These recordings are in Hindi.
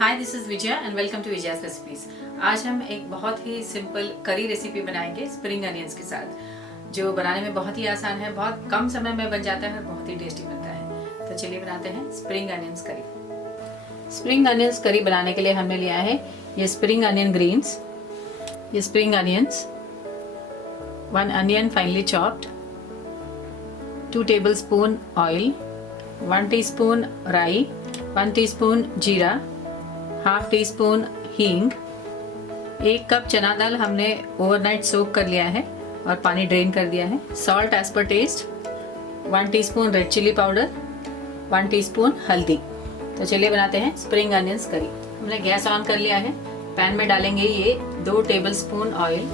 Hi this is Vijaya and welcome to Vijaya's recipes. आज हम एक बहुत ही सिंपल करी रेसिपी बनाएंगे स्प्रिंग अनियंस के साथ, जो बनाने में बहुत ही आसान है, बहुत कम समय में बन जाता है और बहुत ही टेस्टी बनता है। तो चलिए बनाते हैं स्प्रिंग अनियंस करी। स्प्रिंग अनियंस करी बनाने के लिए हमने लिया है ये स्प्रिंग अनियन ग्रीन्स, ये spring onions, 1 onion finally chopped, 2 tablespoon oil, 1 teaspoon राई, 1 टीस्पून जीरा, हाफ टी स्पून हींग, 1 कप चना दाल हमने ओवरनाइट सोक कर लिया है और पानी ड्रेन कर दिया है, salt as per taste, 1 teaspoon red chilli powder, 1 teaspoon हल्दी। तो चलिए बनाते हैं स्प्रिंग अनियंस करी। हमने गैस ऑन कर लिया है। पैन में डालेंगे ये 2 टेबलस्पून ऑयल,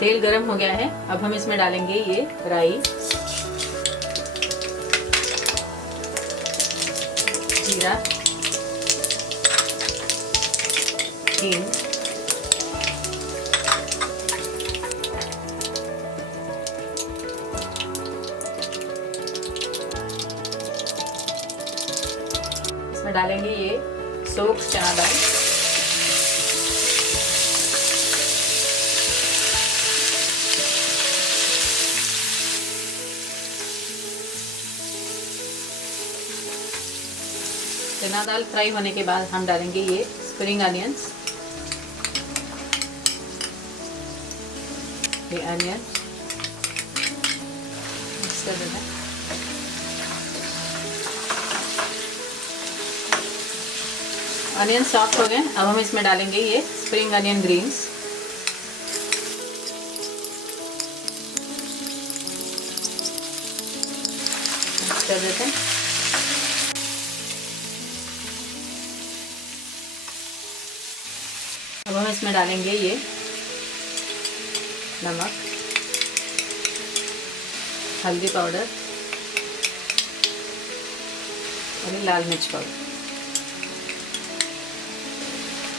तेल गरम हो गया है। अब हम इसमें डालेंगे ये राई, जीरा, हींग, इसमें डालेंगे ये सोक्ड चना दाल, चना दाल फ्राई होने के बाद हम डालेंगे ये स्प्रिंग अनियंस, ये अनियन मिक्स कर देना। अनियन सॉफ्ट हो गए। अब हम इसमें डालेंगे ये स्प्रिंग अनियन ग्रीन्स, मिक्स कर देते हैं। अब हम इसमें डालेंगे ये नमक, हल्दी पाउडर और ये लाल मिर्च पाउडर,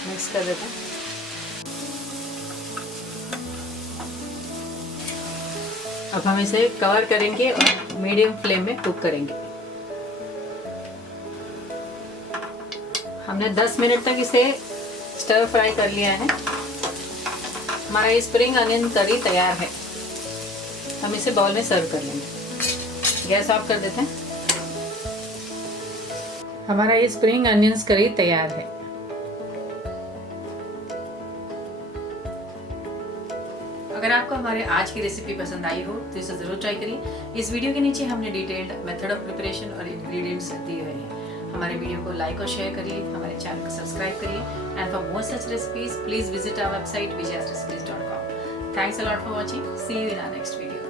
मिक्स कर देते हैं। अब हम इसे कवर करेंगे और मीडियम फ्लेम में कुक करेंगे। हमने 10 मिनट तक इसे स्टर फ्राई कर लिया है। हमारा ये स्प्रिंग अनियन करी तैयार है। हम इसे बाउल में सर्व कर लेंगे। गैस ऑफ कर देते हैं। हमारा ये स्प्रिंग अनियंस करी तैयार है। अगर आपको हमारे आज की रेसिपी पसंद आई हो तो इसे जरूर ट्राई करिए। इस वीडियो के नीचे हमने डिटेल्ड मेथड ऑफ प्रिपरेशन और इंग्रेडिएंट्स दिए हुए हैं। हमारे वीडियो को लाइक और शेयर करिए, हमारे चैनल को सब्सक्राइब करिए, and for more such recipes please visit our website vijayasrecipes.com। Thanks a lot for watching. See you in our next video.